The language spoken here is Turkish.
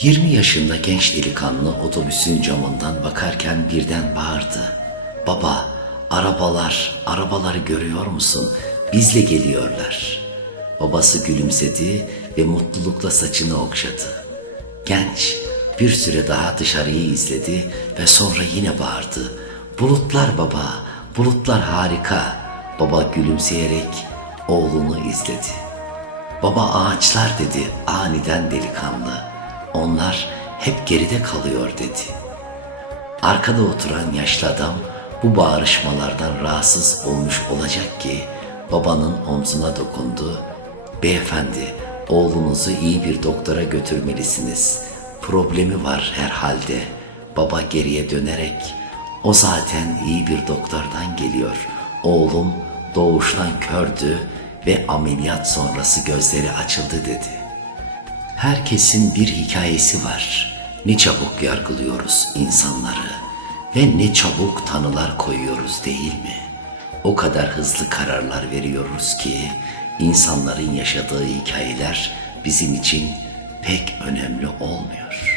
20 yaşında genç delikanlı otobüsün camından bakarken birden bağırdı. Baba, arabalar, arabaları görüyor musun? Bizle geliyorlar. Babası gülümsedi ve mutlulukla saçını okşadı. Genç bir süre daha dışarıyı izledi ve sonra yine bağırdı. Bulutlar baba, bulutlar harika. Baba gülümseyerek oğlunu izledi. Baba ağaçlar dedi aniden delikanlı. Onlar hep geride kalıyor dedi. Arkada oturan yaşlı adam bu bağırışmalardan rahatsız olmuş olacak ki babanın omzuna dokundu. Beyefendi oğlunuzu iyi bir doktora götürmelisiniz. Problemi var herhalde. Baba geriye dönerek o zaten iyi bir doktordan geliyor. Oğlum doğuştan kördü ve ameliyat sonrası gözleri açıldı dedi. Herkesin bir hikayesi var. Ne çabuk yargılıyoruz insanları ve ne çabuk tanılar koyuyoruz değil mi? O kadar hızlı kararlar veriyoruz ki insanların yaşadığı hikayeler bizim için pek önemli olmuyor.